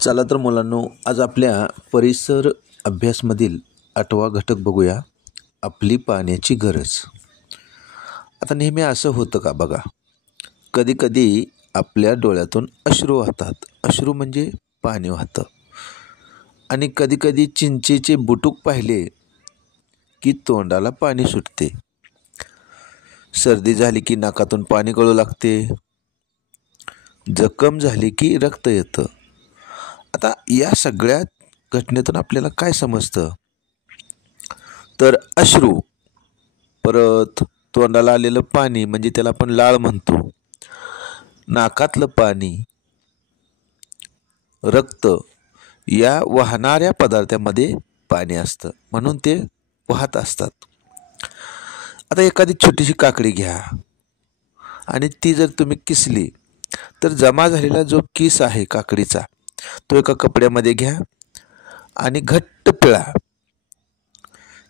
चला तर मुलांनो, आज आपल्या परिसर अभ्यासमधील 8वा घटक बघूया, आपली पाण्याची गरज. आता नेहमी असं होतं का बघा, कधी कधी आपल्या डोळ्यातून अश्रू वाहतात. अश्रू म्हणजे पाणी वाहतं. आणि कधी कधी चिंचेचे बुटुक पाहिले की तोंडाला पाणी सुटते. सर्दी झाली की नाकातून पाणी गळू लागते. जखम झाली की रक्त येतं. आता या सगळ्या घटनेतून आपल्याला काय समजतं, तर अश्रू, परत तोंडाला आलेलं पाणी म्हणजे त्याला आपण लाळ म्हणतो, नाकातलं पाणी, रक्त, या वाहणाऱ्या पदार्थामध्ये पाणी असतं, म्हणून ते वाहत असतात. आता एखादी छोटीशी काकडी घ्या आणि ती जर तुम्ही किसली तर जमा झालेला जो किस आहे काकडीचा तो एका कपड्यामध्ये घ्या आणि घट्ट पिळा,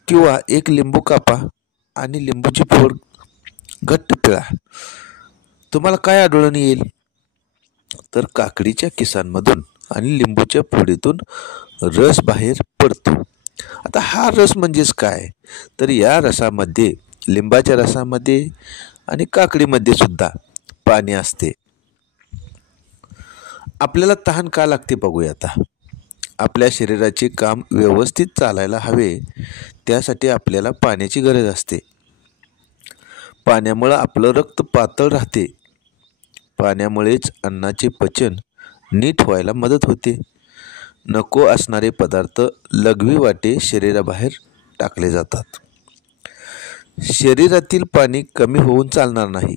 किंवा एक लिंबू कापा आणि लिंबूची फोड घट्ट पिळा. तुम्हाला काय आढळून येईल, तर काकडीच्या किसांमधून आणि लिंबूच्या फोडीतून रस बाहेर पडतो. आता हा रस म्हणजेच काय, तर या रसामध्ये, लिंबाच्या रसामध्ये आणि काकडीमध्ये सुद्धा पाणी असते. आपल्याला तहान का लागते बघूया. आता आपल्या शरीराचे काम व्यवस्थित चालायला हवे, त्यासाठी आपल्याला पाण्याची गरज असते. पाण्यामुळे आपलं रक्त पातळ राहते. पाण्यामुळेच अन्नाचे पचन नीट व्हायला मदत होते. नको असणारे पदार्थ लघवी वाटे शरीराबाहेर टाकले जातात. शरीरातील पाणी कमी होऊन चालणार नाही.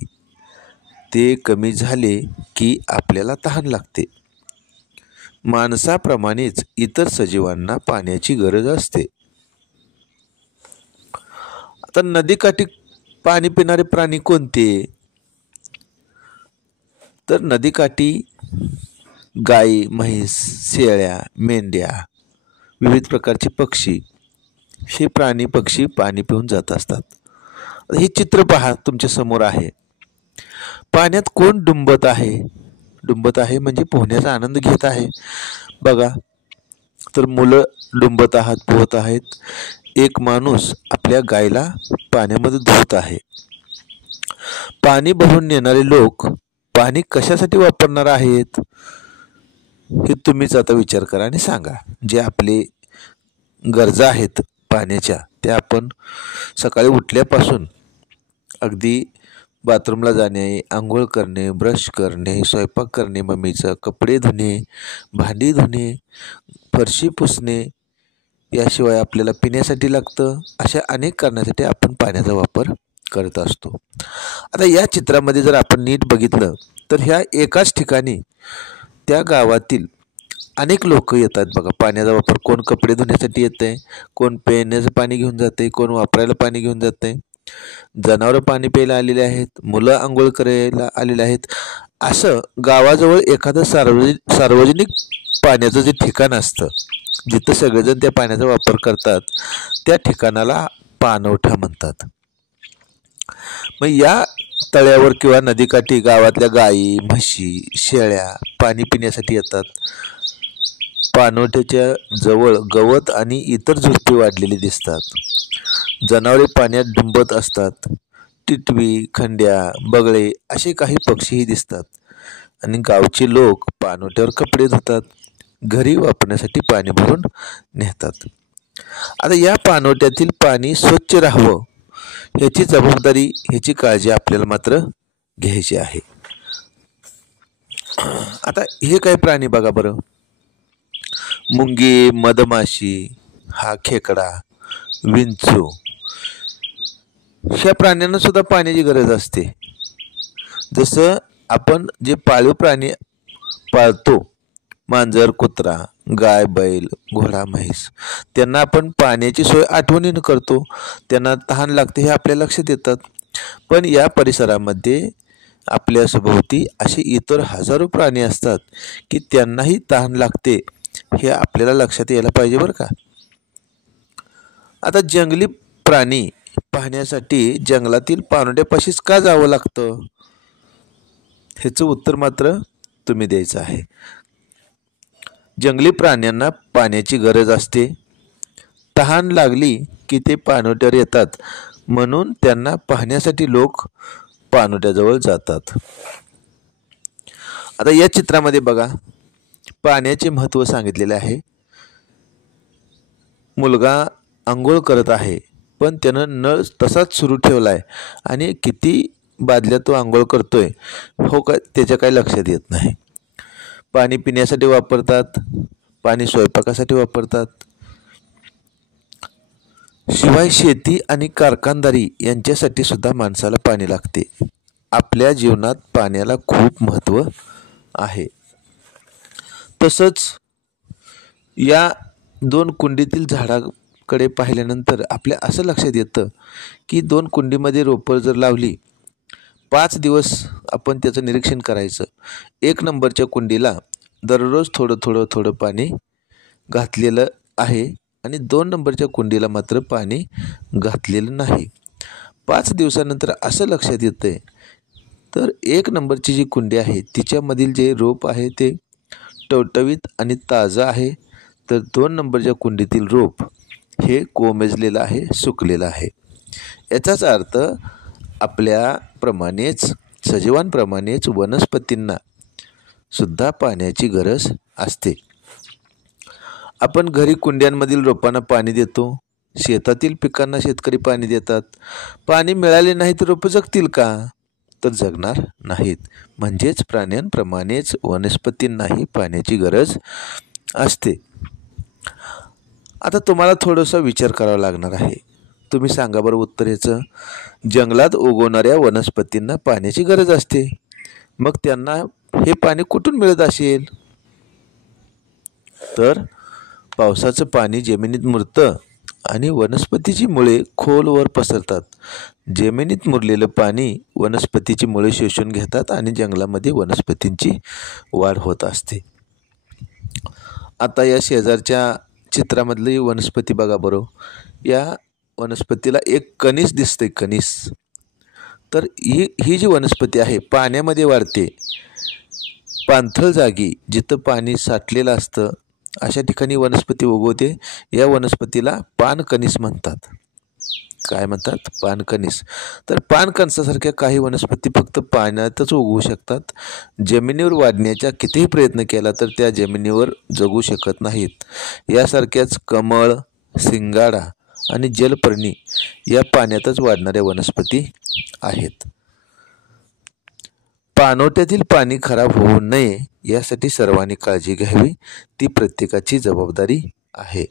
ते कमी झाले की आपल्याला तहान लागते. माणसाप्रमाणेच इतर सजीवांना पाण्याची गरज असते. आता नदीकाठी पाणी पिणारे प्राणी कोणते, तर नदीकाठी गाई, म्हैस, शेळ्या, मेंढ्या, विविध प्रकारचे पक्षी, हे प्राणी पक्षी पाणी पिऊन जात असतात. हे चित्र पहा, तुमच्या समोर आहे. पाण्यात कोण डुंबत आहे, डुंबत आहे म्हणजे पोहण्याचा आनंद घेत आहे. बघा, तर मुलं डुंबत आहात, पोहत आहेत. एक माणूस आपल्या गायीला पाण्यामध्ये धुवत आहे. पाणी भरून नेणारे लोक पाणी कशासाठी वापरणार आहेत, हे तुम्हीच आता विचार करा आणि सांगा. जे आपले गरजा आहेत पाण्याच्या, त्या आपण सकाळी उठल्यापासून अगदी बाथरूमला जाणे, आंघोळ करणे, ब्रश करणे, स्वयंपाक करणे, मम्मीचं कपडे धुणे, भांडी धुणे, फरशी पुसणे, याशिवाय आपल्याला पिण्यासाठी लागतं. अशा अनेक कारणासाठी आपण पाण्याचा वापर करत असतो. आता या चित्रामध्ये जर आपण नीट बघितलं तर ह्या एकाच ठिकाणी त्या गावातील अनेक लोक येतात. बघा, पाण्याचा वापर कोण कपडे धुण्यासाठी येत आहे, कोण पिण्याचं पाणी घेऊन जाते, कोण वापरायला पाणी घेऊन जात आहे, जनावरं पाणी प्यायला आलेले आहेत, मुलं आंघोळ करायला आलेले आहेत. असं गावाजवळ एखादं सार्वजनिक पाण्याचं जे ठिकाण असतं, जिथं सगळेजण त्या पाण्याचा वापर करतात, त्या ठिकाणाला पाणवठा म्हणतात. मग या तळ्यावर किंवा नदीकाठी गावातल्या गायी, म्हशी, शेळ्या पाणी पिण्यासाठी येतात. पाणवठ्याच्या जवळ गवत आणि इतर झुडपे वाढलेली दिसतात. जनावरे पाण्यात डुंबत असतात. टिटवी, खंड्या, बगळे असे काही पक्षीही दिसतात. आणि गावचे लोक पाणवठ्यावर कपडे धुतात, घरी वापरण्यासाठी पाणी भरून नेतात. आता या पाणवठ्यातील पाणी स्वच्छ राहावं, ह्याची जबाबदारी, ह्याची काळजी आपल्याला मात्र घ्यायची आहे. आता हे काय प्राणी बघा बरं, मुंगी, मधमाशी, हा खेकडा, विंचू, ह्या प्राण्यांना सुद्धा पाण्याची गरज असते. जसं आपण जे पाळीव प्राणी पाळतो, मांजर, कुत्रा, गाय, बैल, घोडा, म्हैस, त्यांना आपण पाण्याची सोय आठवणीनं करतो. त्यांना तहान लागते हे आपल्या लक्षात येतात. पण या परिसरामध्ये आपल्या सभोवती असे इतर हजारो प्राणी असतात की त्यांनाही तहान लागते, हे आपल्याला लक्षात यायला पाहिजे बरं का. आता जंगली प्राणी पाहण्यासाठी जंगलातील पाणवठ्यापाशीच का जावं लागतं, ह्याचं उत्तर मात्र तुम्ही द्यायचं आहे. जंगली प्राण्यांना पाण्याची गरज असते. तहान लागली की ते पाणवठ्यावर येतात, म्हणून त्यांना पाहण्यासाठी लोक पाणवठ्याजवळ जातात. आता या चित्रामध्ये बघा, पाण्याचे महत्त्व सांगितलेले आहे. मुलगा आंघोळ करत आहे, पण त्यानं नळ तसाच सुरू ठेवला आहे आणि किती बादल्या तो आंघोळ करतोय हो का त्याच्या काही लक्षात येत नाही. पाणी पिण्यासाठी वापरतात, पाणी स्वयंपाकासाठी वापरतात. शिवाय शेती आणि कारखानदारी यांच्यासाठी सुद्धा माणसाला पाणी लागते. आपल्या जीवनात पाण्याला खूप महत्त्व आहे. तसंच या दोन कुंडीतील झाडाकडे पाहिल्यानंतर आपल्या असं लक्षात येतं की दोन कुंडीमध्ये रोपं जर लावली, 5 दिवस आपण त्याचं निरीक्षण करायचं. 1 नंबरच्या कुंडीला दररोज थोडं थोडं थोडं पाणी घातलेलं आहे आणि 2 नंबरच्या कुंडीला मात्र पाणी घातलेलं नाही. 5 दिवसानंतर असं लक्षात येतं तर 1 नंबरची जी कुंडी आहे तिच्यामधील जे रोप आहे ते टवटवीत आणि ताजं आहे, तर 2 नंबरच्या कुंडीतील रोप हे कोमेजलेलं आहे, सुकलेलं आहे. याचाच अर्थ आपल्याप्रमाणेच सजीवांप्रमाणेच वनस्पतींना सुद्धा पाण्याची गरज असते. आपण घरी कुंड्यांमधील रोपांना पाणी देतो, शेतातील पिकांना शेतकरी पाणी देतात. पाणी मिळाले नाही तर रोपं जगतील का? तर जगणार नाहीत. म्हणजेच प्राण्यांप्रमाणेच वनस्पतींनाही पाण्याची गरज असते. आता तुम्हाला थोडासा विचार करावा लागणार आहे. तुम्ही सांगा बरं उत्तर याचं. जंगलात उगवणाऱ्या वनस्पतींना पाण्याची गरज असते, मग त्यांना हे पाणी कुठून मिळत असेल? तर पावसाचं पाणी जमिनीत मुरतं आणि वनस्पतीची मुळे खोलवर पसरतात. जमिनीत मुरलेलं पाणी वनस्पतीची मुळे शोषून घेतात आणि जंगलामध्ये वनस्पतींची वाढ होत असते. आता या शेजारच्या चित्रामधली वनस्पती बघा बरं. या वनस्पतीला एक कणीस दिसते, कणीस. तर ही जी वनस्पती आहे पाण्यामध्ये वाढते. पाणथळ जागी जिथं पाणी साठलेलं असतं अशा ठिकाणी वनस्पती उगवते. या वनस्पतीला पानकणीस म्हणतात. काय म्हणतात? पानकणीस. तर पानकणसासारख्या काही वनस्पती फक्त पाण्यातच उगवू शकतात. जमिनीवर वाढण्याचा कितीही प्रयत्न केला तर त्या जमिनीवर जगू शकत नाहीत. यासारख्याच कमळ, सिंगाडा आणि जलपर्णी या पाण्यातच वाढणाऱ्या वनस्पती आहेत. पाणवठ्यातील पाणी खराब होऊ नये यासाठी सर्वांनी काळजी घ्यावी, ती प्रत्येकाची जबाबदारी आहे.